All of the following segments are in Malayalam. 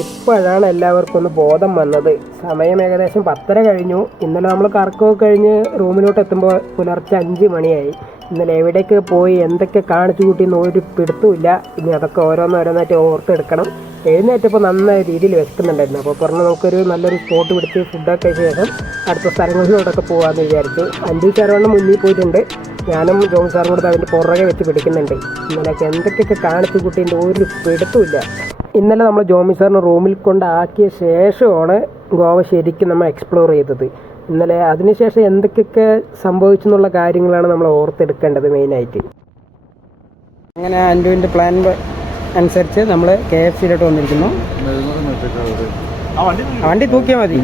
ഇപ്പോഴാണ് എല്ലാവർക്കും ഒന്ന് ബോധം വന്നത്. സമയം ഏകദേശം 10:30 കഴിഞ്ഞു. ഇന്നലെ നമ്മൾ കറക്കമൊക്കെ കഴിഞ്ഞ് റൂമിലോട്ട് എത്തുമ്പോൾ പുലർച്ചെ 5 മണിയായി. ഇന്നലെ എവിടേക്ക് പോയി എന്തൊക്കെ കാണിച്ചു കൂട്ടിയെന്ന് ഒരു പിടുത്തമില്ല. ഇനി അതൊക്കെ ഓരോന്നോരോന്നായിട്ട് ഓർത്തെടുക്കണം. എഴുന്നേറ്റപ്പോൾ നന്നായ രീതിയിൽ വെക്കുന്നുണ്ടായിരുന്നു. അപ്പോൾ പറഞ്ഞ് നമുക്കൊരു നല്ലൊരു സ്പോട്ട് പിടിച്ച് ഫുഡൊക്കെ ശേഷം അടുത്ത സ്ഥലങ്ങളിലോട്ടൊക്കെ പോകാമെന്ന് വിചാരിച്ചു. അൻഡി സാറുകൊണ്ട് മുന്നിൽ പോയിട്ടുണ്ട്. ഞാനും ജോൺ സാറും കൂടെ അതിൻ്റെ പുറകെ വെച്ച് പിടിക്കുന്നുണ്ട്. ഇന്നലെയൊക്കെ എന്തൊക്കെയൊക്കെ കാണിച്ചു കൂട്ടിയതിൻ്റെ ഒരു പിടുത്തമില്ല. ഇന്നലെ നമ്മൾ ജോമി സാറിന് റൂമിൽ കൊണ്ടാക്കിയ ശേഷമാണ് ഗോവ ശരിക്കും നമ്മൾ എക്സ്പ്ലോർ ചെയ്തത്. ഇന്നലെ അതിനുശേഷം എന്തൊക്കെയൊക്കെ സംഭവിച്ചു എന്നുള്ള കാര്യങ്ങളാണ് നമ്മൾ ഓർത്തെടുക്കേണ്ടത് മെയിനായിട്ട്. അങ്ങനെ അൻഡുവിൻ്റെ പ്ലാൻ അനുസരിച്ച് നമ്മൾ KFCയിലോട്ട് വന്നിരിക്കുന്നു. വണ്ടി തൂക്കിയാൽ മതി.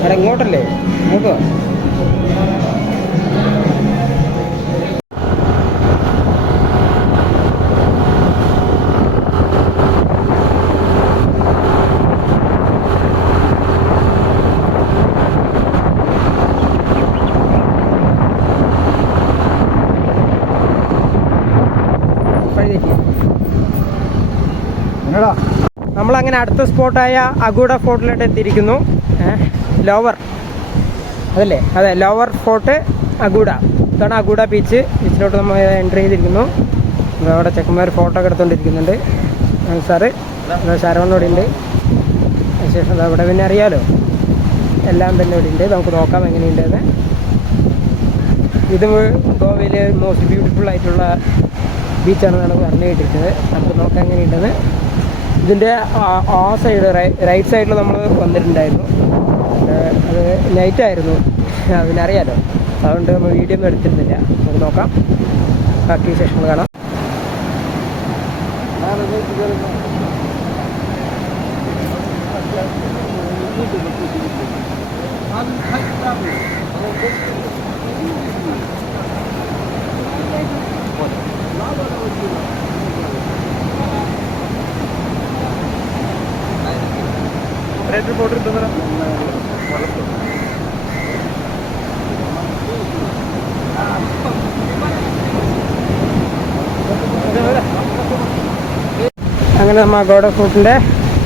അവിടെ ഇങ്ങോട്ടല്ലേ? ഇങ്ങോട്ടോ? നമ്മളങ്ങനെ അടുത്ത സ്പോട്ടായ അഗൂഡ ഫോർട്ടിലോട്ട് എത്തിയിരിക്കുന്നു. ലോവർ അതല്ലേ? അതെ, ലോവർ ഫോർട്ട് അഗൂഡ. ഇതാണ് അഗൂഡ ബീച്ച്. ബീച്ചിലോട്ട് നമ്മൾ എൻട്രി ചെയ്തിരിക്കുന്നു. അവിടെ ചെക്കന്മാർ ഫോട്ടോ ഒക്കെ എടുത്തുകൊണ്ടിരിക്കുന്നുണ്ട്. സാറ് ശരവണ്ണോടെ ഉണ്ട്. അതിനുശേഷം അവിടെ പിന്നെ അറിയാലോ, എല്ലാം തന്നെ ഇവിടെ ഉണ്ട്. നമുക്ക് നോക്കാം എങ്ങനെയുണ്ടെന്ന്. ഇത് ഗോവയിലെ മോസ്റ്റ് ബ്യൂട്ടിഫുൾ ആയിട്ടുള്ള ബീച്ചാണെന്നാണ് പറഞ്ഞു കേട്ടിരിക്കുന്നത്. നമുക്ക് നോക്കാം എങ്ങനെയുണ്ടെന്ന്. ഇതിൻ്റെ ആ സൈഡ് റൈറ്റ് സൈഡിൽ നമ്മൾ വന്നിട്ടുണ്ടായിരുന്നു. അത് നൈറ്റായിരുന്നു, അതിനറിയാലോ. അതുകൊണ്ട് നമ്മൾ വീഡിയോ ഒന്നും എടുത്തിരുന്നില്ല. നമുക്ക് നോക്കാം, ബാക്കി വിശേഷങ്ങൾ കാണാം. അങ്ങനെ നമ്മൾ അഗോഡ ഫോർട്ടിൻ്റെ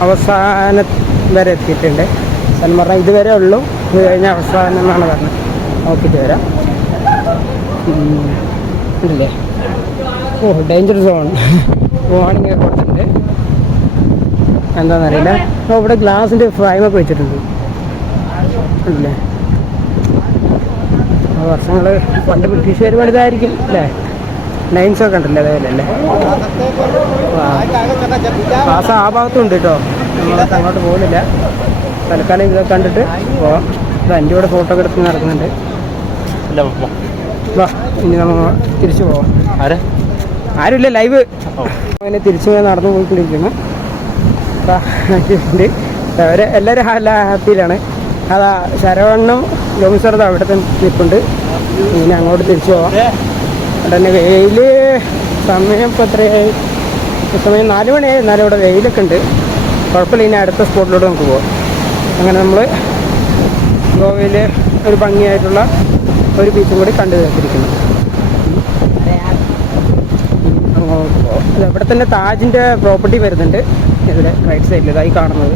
അവസാനം വരെ എത്തിയിട്ടുണ്ട്. സ്ഥലം പറഞ്ഞാൽ ഇതുവരെ ഉള്ളൂ, ഇത് കഴിഞ്ഞ അവസാനം എന്നാണ് പറഞ്ഞത്. നോക്കിയിട്ട് വരാം. ഇല്ലേ? ഓ, ഡേഞ്ചർ സോൺ വാർണിംഗ് ഒക്കെ കൊടുത്തിട്ടുണ്ട്. എന്താണെന്നറിയില്ല. അപ്പോൾ ഇവിടെ ഗ്ലാസിൻ്റെ ഫ്രെയിമൊക്കെ വെച്ചിട്ടുണ്ട്. അല്ലേ? വർഷങ്ങൾ പണ്ട് ബ്രിട്ടീഷുകാർ പണിതായിരിക്കും അല്ലേ? ലൈൻസൊക്കെ ഉണ്ടല്ലോ അതേപോലെ അല്ലേ? ക്ലാസ് ആ ഭാഗത്തും ഉണ്ട് കേട്ടോ. നമ്മളൊക്കെ അങ്ങോട്ട് പോകുന്നില്ല. തൽക്കാലം ഇതൊക്കെ കണ്ടിട്ട് പോവാം. ഇത് എൻ്റെ കൂടെ ഫോട്ടോ ഒക്കെ എടുത്ത് നടക്കുന്നുണ്ട്. വാ, ഇനി നമ്മൾ തിരിച്ചു പോവാം. ആരുമില്ല, ലൈവ്. അങ്ങനെ തിരിച്ചു നടന്നു പോയിക്കൊണ്ടിരിക്കുന്നു. അവർ എല്ലാവരും ഹാപ്പിയിലാണ്. അതാ ശരവണ്ണും ജോമി സാറും അവിടെ തന്നെ നിൽപ്പുണ്ട്. ഇനി അങ്ങോട്ട് തിരിച്ചു പോവാം. അവിടെ തന്നെ വെയിൽ സമയം ഇപ്പോൾ എത്രയായി? സമയം 4 മണിയായി. എന്നാലും ഇവിടെ വെയിലൊക്കെ ഉണ്ട്. കുഴപ്പമില്ല. ഇനി അടുത്ത സ്പോട്ടിലോട്ട് നമുക്ക് പോവാം. അങ്ങനെ നമ്മൾ ഗോവയിലെ ഒരു ഭംഗിയായിട്ടുള്ള ഒരു ബീച്ചും കൂടി കണ്ടു തീർത്തിരിക്കുന്നു. ഇവിടെ തന്നെ താജിൻ്റെ പ്രോപ്പർട്ടി വരുന്നുണ്ട്. ഇവിടെ റൈറ്റ് സൈഡിൽ ഇതായി കാണുന്നത്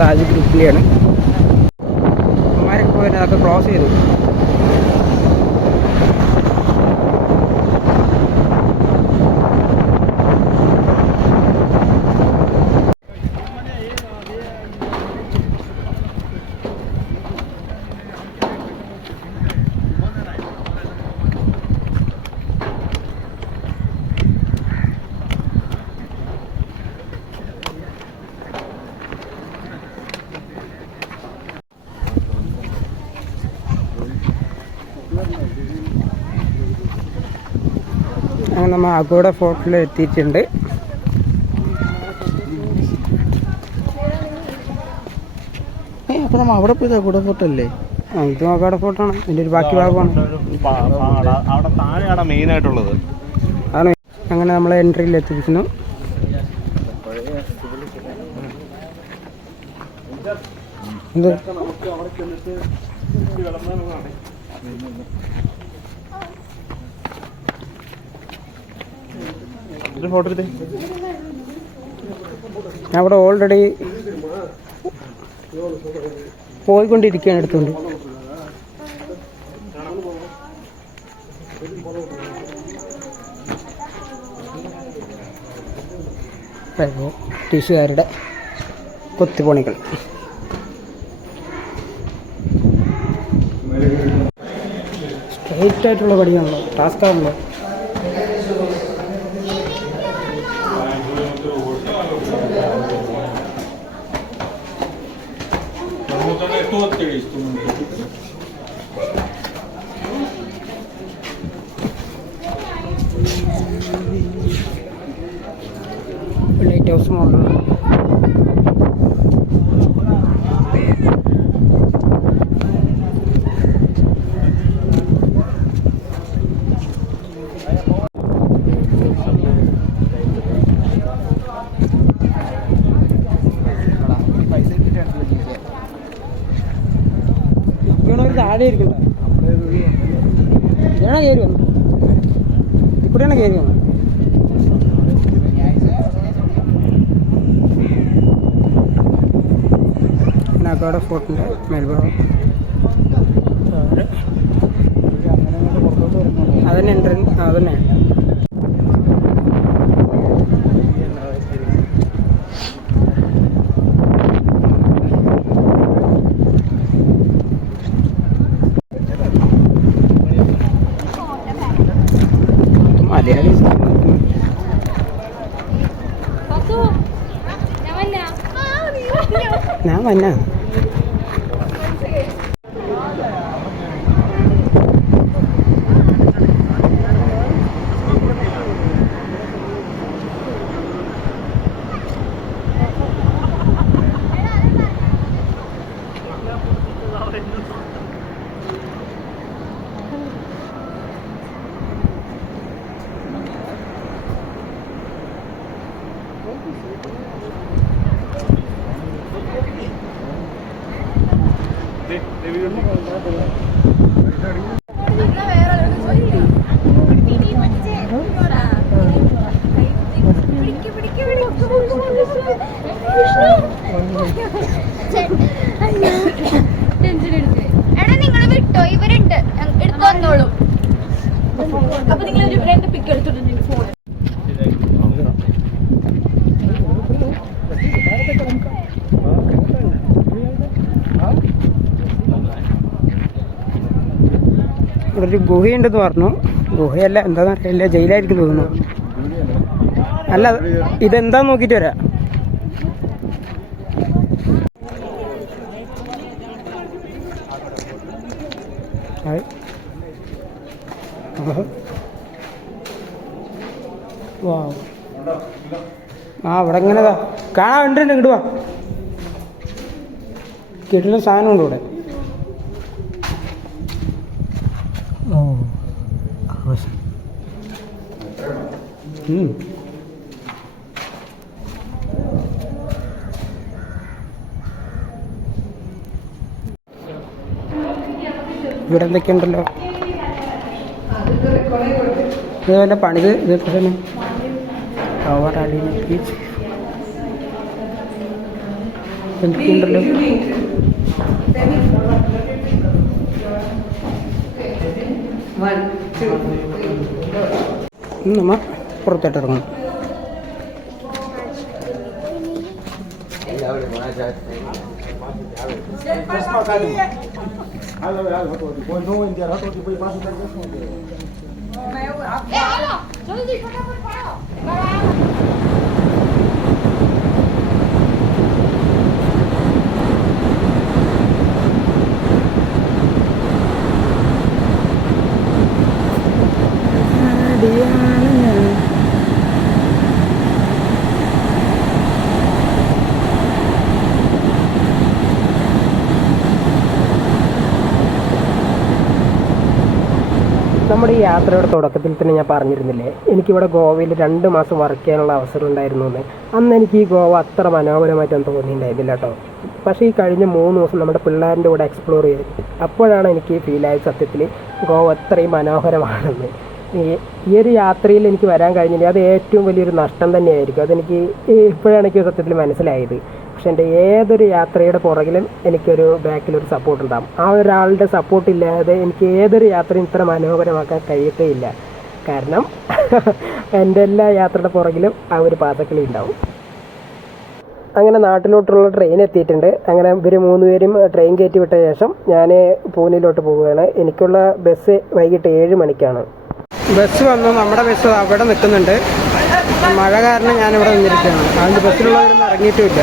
താജ് ഗ്രൂപ്പിലെയാണ്. അമ്മമാരൊക്കെ പോയി അതൊക്കെ ക്ലോസ് ചെയ്തു. അങ്ങനെ നമ്മൾ അഗോഡ ഫോർട്ടിൽ എത്തിയിട്ടുണ്ട്. അപ്പോൾ നമ്മൾ അവിടെ പോയത് അഗോഡ ഫോർട്ടല്ലേ? ഇതും അഗോഡ ഫോർട്ടാണ്. ഇതിൻ്റെ ഒരു ബാക്കി ഭാഗമാണ് മെയിനായിട്ടുള്ളത്. ആണ്. അങ്ങനെ നമ്മൾ എൻട്രിയിൽ എത്തിക്കുന്നു. ഫോട്ടോ എടുത്തേ. ഞാൻ അവിടെ ഓൾറെഡി പോയിക്കൊണ്ടിരിക്കുകയാണ് എടുത്തുകൊണ്ട്. ബ്രിട്ടീഷുകാരുടെ കൊത്തിപ്പണികൾ. സ്ട്രെയിറ്റ് ആയിട്ടുള്ള പണിയാണല്ലോ, ടാസ്ക് ആണല്ലോ. ലൈറ്റ് ഹൗസ് മോഡൽ താഴെ ഇരിക്കണ്ട. ഇതാണ് കയറി വന്നു, ഇപ്പോഴാണ് കയറി വന്നത്. നാഗാഡ ഫോർട്ടിൻ്റെ മേൽഭാഗം അതന്നെ എൻട്രൻസ്. അതന്നെ മലയാളി. ഞാൻ വന്ന എടാ നിങ്ങൾ വിട്ടോ, ഇവരുണ്ട് എടുത്തു വന്നോളൂ. അപ്പൊ നിങ്ങൾ ഒരു 2 പിക്ക് എടുത്തിട്ടുണ്ട് ഫോൺ. ഇവിടെ ഒരു ഗുഹയുണ്ടെന്ന് പറഞ്ഞു. ഗുഹയല്ല, എന്താണെന്ന് അറിയില്ല, ജയിലായിരിക്കും തോന്നുന്നു. അല്ല, ഇതെന്താന്ന് നോക്കിയിട്ട് വരാം. ആ ഇവിടെ ഇങ്ങനെ കാണാൻ ഉണ്ട്. ഇങ്ങോട്ട് വാ, കിട്ടുന്ന സാധനമുണ്ട് ഇവിടെ. ഇവിടെ എന്തൊക്കെയുണ്ടല്ലോ, ഇത് വല്ല പണിത് ഇതൊക്കെ തന്നെ. ടവർ അടിയിൽ ബീച്ച് എന്തൊക്കെയുണ്ടല്ലോ. നമ്മ പുറത്തോട്ട് ഇറങ്ങും. നമ്മുടെ ഈ യാത്രയുടെ തുടക്കത്തിൽ തന്നെ ഞാൻ പറഞ്ഞിരുന്നില്ലേ, എനിക്കിവിടെ ഗോവയിൽ 2 മാസം വർക്ക് ചെയ്യാനുള്ള അവസരം ഉണ്ടായിരുന്നു എന്ന്. അന്ന് എനിക്ക് ഈ ഗോവ അത്ര മനോഹരമായിട്ടൊന്നും തോന്നിയിട്ടുണ്ടായിരുന്നില്ല കേട്ടോ. പക്ഷേ ഈ കഴിഞ്ഞ 3 ദിവസം നമ്മുടെ പിള്ളേരുടെ കൂടെ എക്സ്പ്ലോർ ചെയ്ത് അപ്പോഴാണ് എനിക്ക് ഫീലായത് സത്യത്തിൽ ഗോവ അത്രയും മനോഹരമാണെന്ന്. ഈ ഒരു യാത്രയിൽ എനിക്ക് വരാൻ കഴിഞ്ഞില്ല, അത് ഏറ്റവും വലിയൊരു നഷ്ടം തന്നെയായിരിക്കും. അതെനിക്ക് ഇപ്പോഴാണ് എനിക്ക് സത്യത്തിൽ മനസ്സിലായത്. പക്ഷെ എൻ്റെ ഏതൊരു യാത്രയുടെ പുറകിലും എനിക്കൊരു ബാക്കിലൊരു സപ്പോർട്ട് ഉണ്ടാകും. ആ ഒരാളുടെ സപ്പോർട്ട് ഇല്ലാതെ എനിക്ക് ഏതൊരു യാത്രയും ഇത്ര മനോഹരമാക്കാൻ കഴിയത്തേയില്ല. കാരണം എൻ്റെ എല്ലാ യാത്രയുടെ പുറകിലും ആ ഒരു പാതക്കളി ഉണ്ടാവും. അങ്ങനെ നാട്ടിലോട്ടുള്ള ട്രെയിൻ എത്തിയിട്ടുണ്ട്. അങ്ങനെ ഇവർ 3 പേരും ട്രെയിൻ കയറ്റി വിട്ട ശേഷം ഞാൻ പൂനെയിലോട്ട് പോവുകയാണ്. എനിക്കുള്ള ബസ് വൈകിട്ട് 7 മണിക്കാണ്. ബസ് വന്നു, നമ്മുടെ ബസ് അവിടെ നിൽക്കുന്നുണ്ട്. മഴ കാരണം ഞാനിവിടെ നിന്നിരിക്കുകയാണ്. അതിൻ്റെ ബസ്സിലുള്ളവരൊന്നും ഇറങ്ങിയിട്ടുമില്ല.